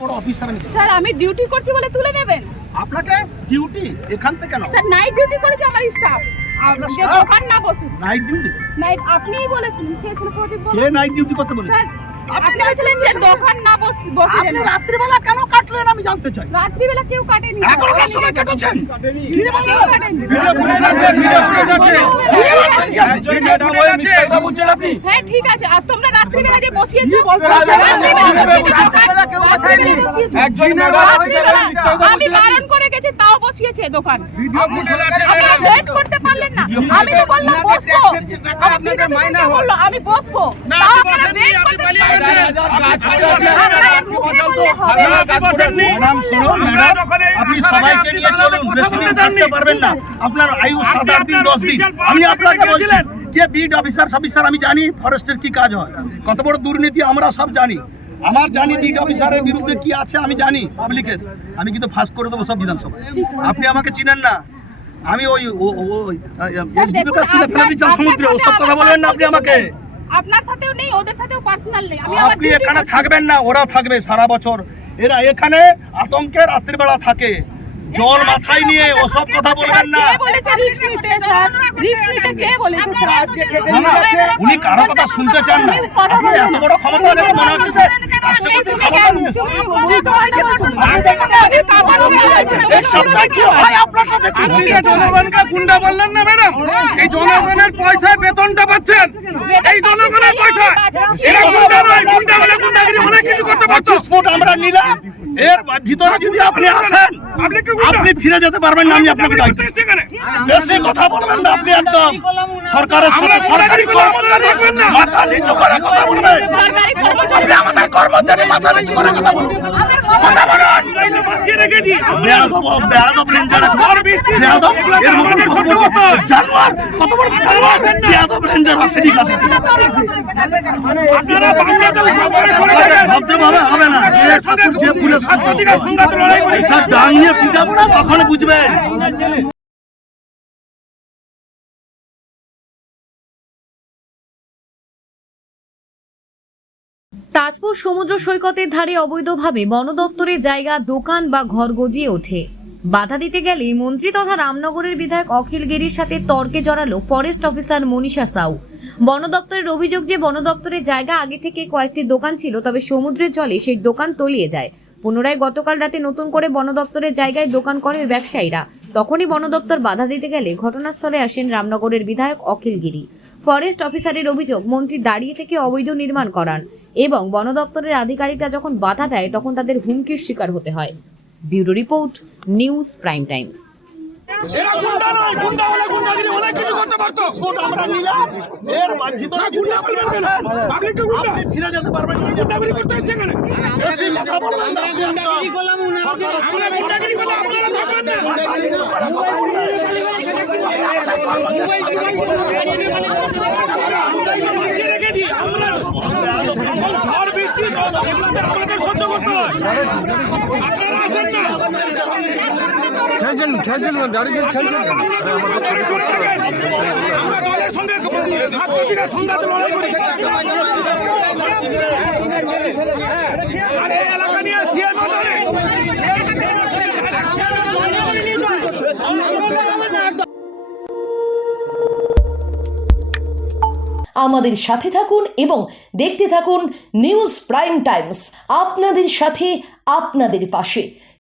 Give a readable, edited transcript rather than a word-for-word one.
বড় অফিসার আমি স্যার আমি ডিউটি করছি বলে তুলে নেবেন? আপনাকে ডিউটি এখান থেকে কেন? স্যার নাইট ডিউটি করেছে আমার স্টাফ। যে দোকান না বসুন। Night duty? নাইট আপনিই বলেছিলেন। কে ছিল প্রদীপ? কে নাইট ডিউটি করতে বলেছে? স্যার আপনি বলেছিলেন যে দোকান না বসিলেন। আপনি রাত্রিবেলা কেন কাটলেন আমি জানতে চাই। রাত্রিবেলা কেউ কাটেনি। 11টার সময় কেটেছেন? কি কেউ বলেন? কাটেনি। ভিডিও ফুটেজ আছে, ভিডিও ফুটেজ আছে। হ্যাঁ ঠিক আছে। আর তোমরা রাত্রিবেলা যে বসিয়েছো? কি বলছো? আমি বারণ করে গেছি তাও বসিয়েছে দোকান। আপনারা ওয়েট করতে পারলেন না। আমি তো বললাম বসবো। আপনাদের মাইনা হলো আমি বসবো। তাও আপনারা ওয়েট করতে পারলেন না। ম্যাডাম শুনুন, ম্যাডাম আপনি সবাইকে নিয়ে চলুন, বেশি দিন থাকতে পারবেন না। আপনার আয়ু 7-8 দিন 10 দিন। আমি আপনাকে বলছি যে বিড অফিসার আমি জানি ফরেস্টের কি কাজ হয়, কত বড় দুর্নীতি আমরা সব জানি। আমার জানি বিড অফিসারের বিরুদ্ধে কি আছে আমি জানি পাবলিকের। আমি কিন্তু ফাঁস করে দেবো সব বিধানসভায়। আপনি আমাকে চিনেন না। আমি ওই এসডিপিকে তুলে ফেলে দিচ্ছি সমুদ্রে। ওসব কথা বলবেন না আপনি আমাকে। আপনার সাথেও নেই, ওদের সাথেও পার্সোনাল নেই। আপনি এখানে থাকবেন না, ওরা থাকবে সারা বছর। এরা এখানে আতঙ্কে রাত্রিবেলা থাকে, জল মাথায় নিয়ে ওসব কথা বলবেন না। উনি কারো কথা শুনতে চান না। আপনি এত বড় ক্ষমতা দেখে মনে হচ্ছে যে রাষ্ট্রপতির ক্ষমতা নিয়ে এই সবটাই কি হয় আপনারা দেখুন। আপনি যে জনগণকে গুন্ডা বললেন না ম্যাডাম, এই জনগণের পয়সায় বেতনটা পাচ্ছেন, এই জনগণের পয়সা। এরা গুন্ডা নয়, গুন্ডা হলে গুন্ডাগিরি অনেক কিছু করতে পারতো। 25 ফুট আমরা নিলাম, এর ভিতরে যদি আপনি আসেন আপনি ফিরে যেতে পারবেন না। আমি আপনাকে বেশি কথা বলবেন না। আপনি একদম সরকারের সাথে সরকারি কর্মচারী মাথা নিচু করে কথা বলবেন। আপনি আমাদের কর্মচারী মাথা নিচু করে কথা বলুন। কথা বলুন। বেয়াদব রেঞ্জার, বেয়াদব এর মতন কত বড় জানোয়ার, কত বড় জানোয়ার বেয়াদব রেঞ্জার আসেনি কাছে। ভদ্রভাবে হবে না। যে ঠাকুর যে ফুলে সব ডাং নিয়ে পিটাবো না, তখন বুঝবেন। তাজপুর সমুদ্র সৈকতের ধারে অবৈধভাবে বন দপ্তরের জায়গা, দোকান বা ঘর গজিয়ে ওঠে। বাধা দিতে গেলে মন্ত্রী তথা রামনগরের বিধায়ক অখিল গিরির সাথে তর্কে জড়ালো ফরেস্ট অফিসার মনীষা সাউ। বন দপ্তরের অভিযোগ যে বন দপ্তরের জায়গা আগে থেকে কয়েকটি দোকান ছিল, তবে সমুদ্রের জলে সেই দোকান তলিয়ে যায়। পুনরায় গতকাল রাতে নতুন করে বন দপ্তরের জায়গায় দোকান করে ব্যবসায়ীরা। তখনই বন দপ্তর বাধা দিতে গেলে ঘটনাস্থলে আসেন রামনগরের বিধায়ক অখিল গিরি। ফরেস্ট অফিসারের অভিযোগ, মন্ত্রী দাঁড়িয়ে থেকে অবৈধ নির্মাণ করান এবং বন দপ্তরের আধিকারিকরা যখন বাধা দেয় তখন তাদের হুমকির শিকার হতে হয়। Bureau report, news prime Times. খেলছেন দাঁড়িয়ে খেলছেন। আমরা দলের সঙ্গে সংঘাত লড়াই করি। এলাকা নিয়ে আমাদের সাথে থাকুন এবং দেখতে থাকুন নিউজ প্রাইম টাইমস, আপনাদের সাথে আপনাদের পাশে।